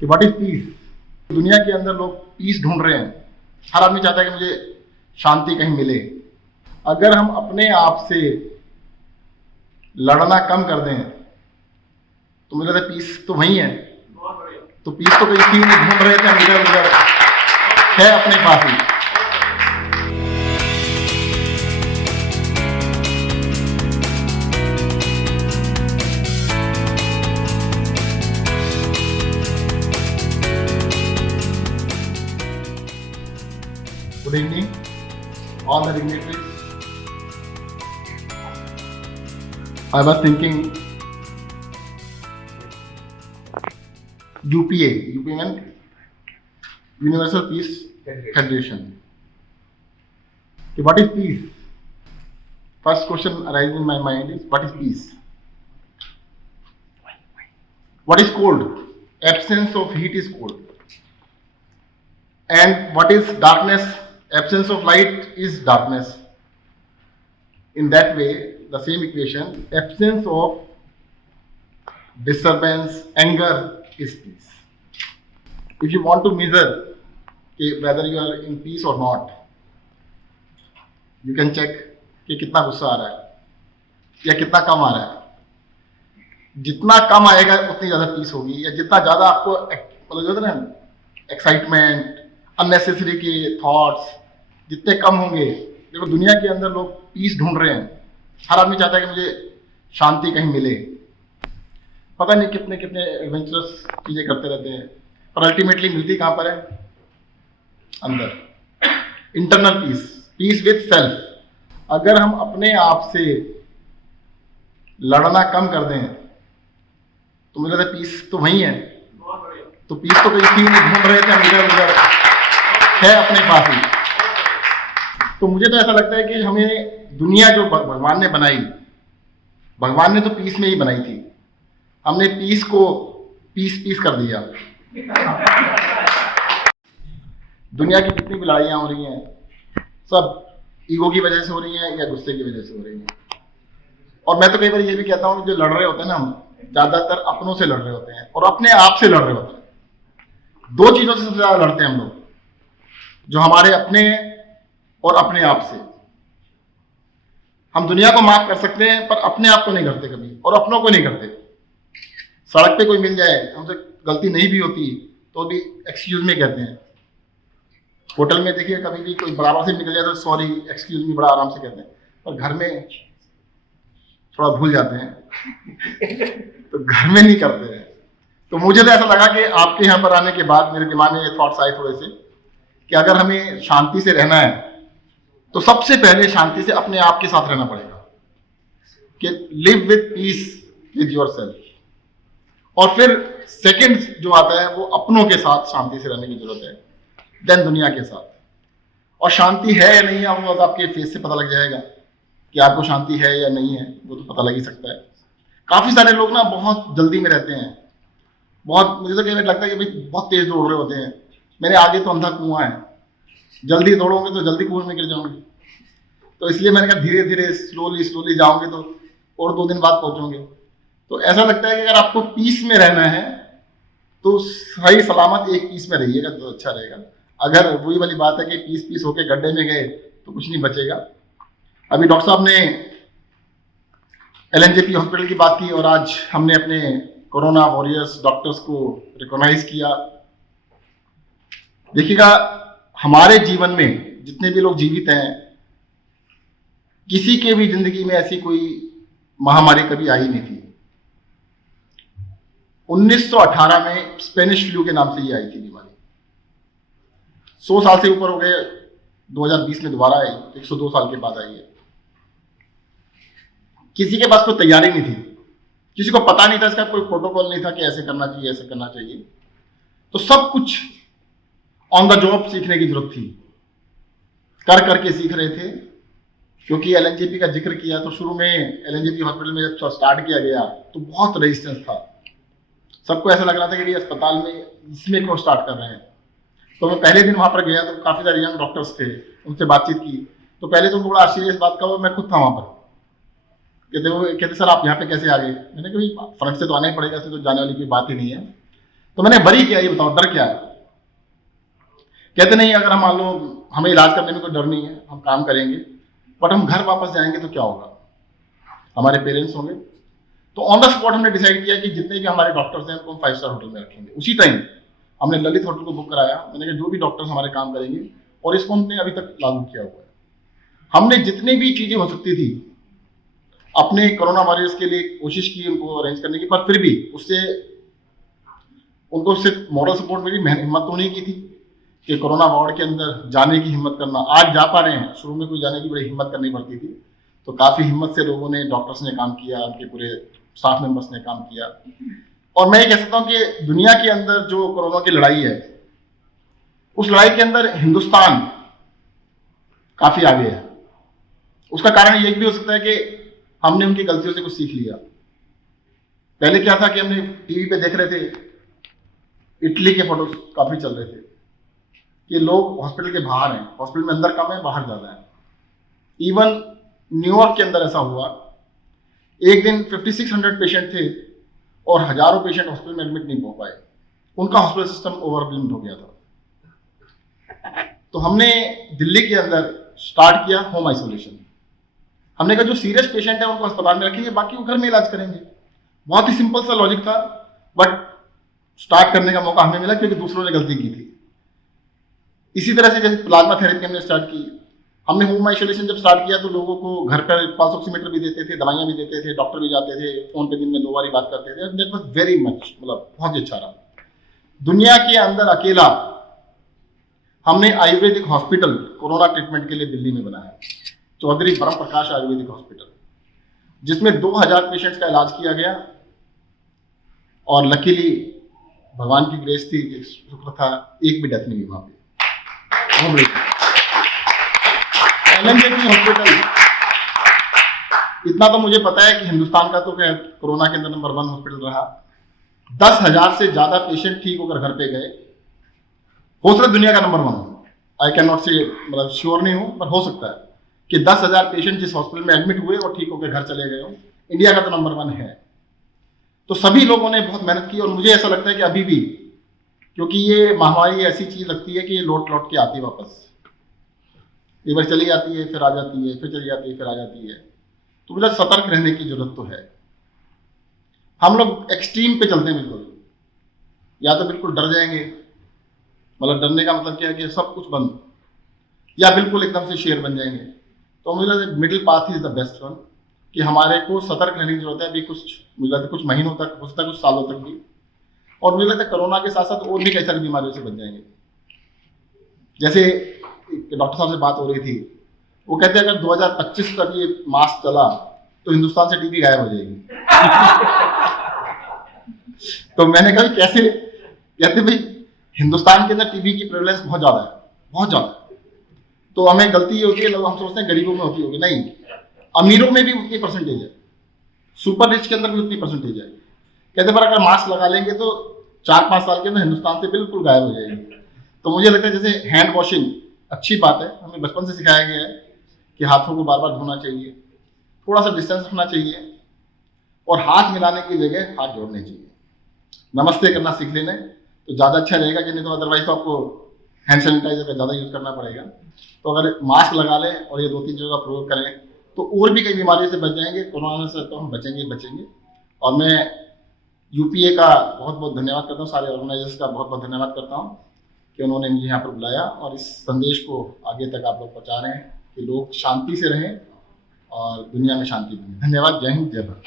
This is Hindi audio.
कि व्हाट इज पीस। दुनिया के अंदर लोग पीस ढूंढ रहे हैं। हर आदमी चाहता है कि मुझे शांति कहीं मिले। अगर हम अपने आप से लड़ना कम कर दें तो मुझे लगता है पीस तो वही है। तो पीस तो कहीं थी नहीं, ढूंढ रहे थे हम इधर उधर, है अपने पास ही। Good evening, all the dignitaries. I was thinking UPA meant Universal Peace Federation. Okay, what is peace? First question arising in my mind is what is peace? What is cold? Absence of heat is cold. And what is darkness? Absence of light is darkness. In that way, the same equation, absence of disturbance, anger is peace. If you want to measure whether you are in peace or not, you can check कि कितना गुस्सा आ रहा है या कितना कम आ रहा है। जितना कम आएगा उतनी ज़्यादा पीस होगी, या जितना ज़्यादा आपको मतलब जो है ना एक्साइटमेंट, अननेसेसरी के थॉट्स जितने कम होंगे। देखो दुनिया के अंदर लोग पीस ढूंढ रहे हैं। हर आदमी चाहता है कि मुझे शांति कहीं मिले। पता नहीं कितने कितने एडवेंचरस चीज़ें करते रहते हैं, पर अल्टीमेटली मिलती कहाँ पर है? अंदर। Internal peace, peace with self. अगर हम अपने आप से लड़ना कम कर दें तो मुझे लगता है पीस तो वही है। तो पीस तो कहीं थी नहीं, ढूंढ रहे थे हम इधर उधर, है अपने पास ही। तो मुझे तो ऐसा लगता है कि हमें दुनिया जो भगवान ने बनाई, भगवान ने तो पीस में ही बनाई थी। हमने पीस को पीस कर दिया। दुनिया की जितनी भी लड़ाइयाँ हो रही हैं सब ईगो की वजह से हो रही हैं या गुस्से की वजह से हो रही हैं। और मैं तो कई बार ये भी कहता हूँ जो लड़ रहे होते हैं ना, हम ज़्यादातर अपनों से लड़ रहे होते हैं और अपने आप से लड़ रहे होते हैं। दो चीज़ों से सबसे ज़्यादा लड़ते हैं हम लोग, जो हमारे अपने और अपने आप से। हम दुनिया को माफ कर सकते हैं पर अपने आप को नहीं करते कभी, और अपनों को नहीं करते। सड़क पे कोई मिल जाए, हमसे गलती नहीं भी होती तो भी एक्सक्यूज में कहते हैं। होटल में देखिए कभी भी कोई बराबर से निकल जाए तो सॉरी एक्सक्यूज मी बड़ा आराम से कहते हैं, पर घर में थोड़ा भूल जाते हैं तो घर में नहीं करते हैं। तो मुझे तो ऐसा लगा कि आपके यहाँ पर आने के बाद मेरे दिमाग में ये थॉट्स आए थोड़े से कि अगर हमें शांति से रहना है तो सबसे पहले शांति से अपने आप के साथ रहना पड़ेगा, कि live with peace with yourself. और फिर सेकंड जो आता है वो अपनों के साथ शांति से रहने की जरूरत है, देन दुनिया के साथ। और शांति है या नहीं है वो आपके फेस से पता लग जाएगा कि आपको शांति है या नहीं है, वो तो पता लग ही सकता है। काफी सारे लोग ना बहुत जल्दी में रहते हैं, बहुत, मुझे तो कई बार लगता है कि भाई बहुत तेज दौड़ रहे होते हैं। मेरे आगे तो अंधा कुआं है, जल्दी दौड़ोगे तो जल्दी कुएं में गिर जाओगे। तो इसलिए मैंने कहा धीरे धीरे स्लोली जाओगे तो और 2 दिन बाद पहुंचोगे। तो ऐसा लगता है कि अगर आपको पीस में रहना है तो सही सलामत एक पीस में रहिएगा तो अच्छा रहेगा। अगर वही वाली बात है कि पीस होके गड्ढे में गए तो कुछ नहीं बचेगा। अभी डॉक्टर साहब ने LNJP हॉस्पिटल की बात की और आज हमने अपने कोरोना वॉरियर्स डॉक्टर्स को रिकॉग्नाइज किया। देखिएगा हमारे जीवन में जितने भी लोग जीवित हैं, किसी के भी जिंदगी में ऐसी कोई महामारी कभी आई नहीं थी। 1918 में स्पेनिश फ्लू के नाम से ये आई थी बीमारी। 100 साल से ऊपर हो गए, 2020 में दोबारा आई, 102 साल के बाद आई है। किसी के पास कोई तैयारी नहीं थी, किसी को पता नहीं था, इसका कोई प्रोटोकॉल नहीं था कि ऐसे करना चाहिए ऐसे करना चाहिए। तो सब कुछ ऑन द जॉब सीखने की जरूरत थी, कर करके सीख रहे थे। क्योंकि LNJP का जिक्र किया तो शुरू में LNJP हॉस्पिटल में जब स्टार्ट किया गया तो बहुत रेजिस्टेंस था। सबको ऐसा लग रहा था कि ये अस्पताल में इसमें क्यों स्टार्ट कर रहे हैं। तो मैं पहले दिन वहां पर गया तो काफी सारे यंग डॉक्टर्स थे, उनसे बातचीत की तो पहले तो उनको बड़ा आश्चर्य इस बात का, मैं खुद था वहां पर। कहते सर आप यहाँ पे कैसे आ गए? मैंने कहा फ्रंट से तो आना ही पड़ेगा, इसमें तो जाने वाली कोई बात ही नहीं है। तो मैंने बरी किया, ये बताओ डर क्या है? कहते नहीं, अगर हम मान लो हमें इलाज करने में कोई डर नहीं है, हम काम करेंगे, बट हम घर वापस जाएंगे तो क्या होगा? हमारे पेरेंट्स होंगे। तो ऑन द स्पॉट हमने डिसाइड किया कि जितने भी हमारे डॉक्टर्स हैं उनको हम 5 स्टार होटल में रखेंगे। उसी टाइम हमने ललित होटल को बुक कराया। मैंने कहा जो भी डॉक्टर्स हमारे काम करेंगे, और इसको हमने अभी तक लागू किया हुआ है। हमने जितनी भी चीजें हो सकती थी अपने कोरोना वॉरियर्स के लिए कोशिश की उनको अरेंज करने की, पर फिर भी उनको सिर्फ मॉरल सपोर्ट मिली, हिम्मत तो नहीं की थी कि कोरोना वार्ड के अंदर जाने की हिम्मत करना। आज जा पा रहे हैं, शुरू में कोई जाने की बड़ी हिम्मत करनी पड़ती थी। तो काफी हिम्मत से लोगों ने, डॉक्टर्स ने काम किया, उनके पूरे स्टाफ मेंबर्स ने काम किया। और मैं ये कह सकता हूं कि दुनिया के अंदर जो कोरोना की लड़ाई है, उस लड़ाई के अंदर हिंदुस्तान काफी आगे है। उसका कारण ये भी हो सकता है कि हमने उनकी गलतियों से कुछ सीख लिया। पहले क्या था कि हमने टीवी पे देख रहे थे, इटली के फोटोज काफी चल रहे थे कि लोग हॉस्पिटल के बाहर हैं, हॉस्पिटल में अंदर कम है, बाहर ज्यादा है। इवन न्यूयॉर्क के अंदर ऐसा हुआ, एक दिन 5600 पेशेंट थे और हजारों पेशेंट हॉस्पिटल में एडमिट नहीं हो पाए। उनका हॉस्पिटल सिस्टम ओवरवेल्म्ड हो गया था। तो हमने दिल्ली के अंदर स्टार्ट किया होम आइसोलेशन। हमने कहा जो सीरियस पेशेंट है उनको अस्पताल में रखेंगे, बाकी वो घर में इलाज करेंगे। बहुत ही सिंपल सा लॉजिक था, बट स्टार्ट करने का मौका हमें मिला क्योंकि दूसरों ने गलती की थी। इसी तरह से जैसे प्लाज्मा थेरेपी हमने स्टार्ट की। हमने होम आइसोलेशन जब स्टार्ट किया तो लोगों को घर पर पल्स ऑक्सीमीटर भी देते थे, दवाइयां भी देते थे, डॉक्टर भी जाते थे, फोन पे दिन में 2 बार ही बात करते थे। दैट वाज वेरी मच, मतलब बहुत ही अच्छा रहा। दुनिया के अंदर अकेला हमने आयुर्वेदिक हॉस्पिटल कोरोना ट्रीटमेंट के लिए दिल्ली में बनाया, चौधरी ब्रह्म प्रकाश आयुर्वेदिक हॉस्पिटल, जिसमें 2000 पेशेंट्स का इलाज किया गया। और लकीली भगवान की ग्रेस थी, शुक्र था, एक भी डेथ नहीं हुई वहां पे। हॉस्पिटल, इतना तो मुझे पता है कि हिंदुस्तान का तो क्या कोरोना के अंदर नंबर 1 हॉस्पिटल रहा। 10,000 से ज्यादा पेशेंट ठीक होकर घर पे गए। हो सकता है दुनिया का नंबर 1 हो, आई कैन नॉट से, मतलब श्योर नहीं हूं, पर हो सकता है कि 10,000 पेशेंट जिस हॉस्पिटल में एडमिट हुए और ठीक होकर घर चले गए हो, इंडिया का तो नंबर 1 है। तो सभी लोगों ने बहुत मेहनत की और मुझे ऐसा लगता है कि अभी भी, क्योंकि ये महामारी ऐसी चीज लगती है कि ये लौट लौट के आती है वापस, एक बार चली जाती है, फिर आ जाती है, फिर चली जाती है, फिर आ जाती है। तो मुझे सतर्क रहने की जरूरत तो है। हम लोग एक्सट्रीम पे चलते हैं बिल्कुल, या तो बिल्कुल डर जाएंगे, मतलब डरने का मतलब क्या है कि सब कुछ बंद, या बिल्कुल एकदम से शेर बन जाएंगे। तो मुझे लगता है middle path is the best one, कि हमारे को सतर्क रहने की जरूरत है अभी मुझे लगता है कुछ महीनों तक, हो सकता है कुछ सालों तक भी। और मुझे लगता है कोरोना के साथ साथ और भी कई सारी बीमारियों से बच जाएंगे। जैसे डॉक्टर साहब से बात हो रही थी, वो कहते हैं अगर 2025 तक ये मास्क चला तो हिंदुस्तान से टीबी गायब हो जाएगी। तो मैंने कहा कैसे? कहते भाई हिंदुस्तान के अंदर टीबी की प्रेवलेंस बहुत ज्यादा है, बहुत ज्यादा। तो हमें गलती ये होती है, लोग हम सोचते हैं गरीबों में होती होगी, नहीं, अमीरों में भी उतनी परसेंटेज है, सुपर रिच के अंदर भी उतनी परसेंटेज है। कहते पर अगर मास्क लगा लेंगे तो 4-5 साल के अंदर हिंदुस्तान से बिल्कुल गायब हो जाएगी। तो मुझे लगता है जैसे हैंड वॉशिंग अच्छी बात है, हमें बचपन से सिखाया गया है कि हाथों को बार बार धोना चाहिए, थोड़ा सा डिस्टेंस रखना चाहिए, और हाथ मिलाने की जगह हाथ जोड़ने चाहिए, नमस्ते करना सीख लेना तो ज़्यादा अच्छा रहेगा। कि नहीं तो अदरवाइज तो आपको हैंड सैनिटाइजर का ज़्यादा यूज़ करना पड़ेगा। तो अगर मास्क लगा लें और ये 2-3 चीज़ों का प्रयोग करें तो और भी कई बीमारियों से बच जाएंगे। कोरोना से तो हम बचेंगे। और मैं यूपीए का बहुत बहुत धन्यवाद करता हूँ, सारे ऑर्गेनाइजर्स का बहुत बहुत धन्यवाद करता हूँ कि उन्होंने मुझे यहाँ पर बुलाया और इस संदेश को आगे तक आप लोग पहुँचा रहे हैं कि लोग शांति से रहें और दुनिया में शांति बने। धन्यवाद। जय हिंद, जय भारत।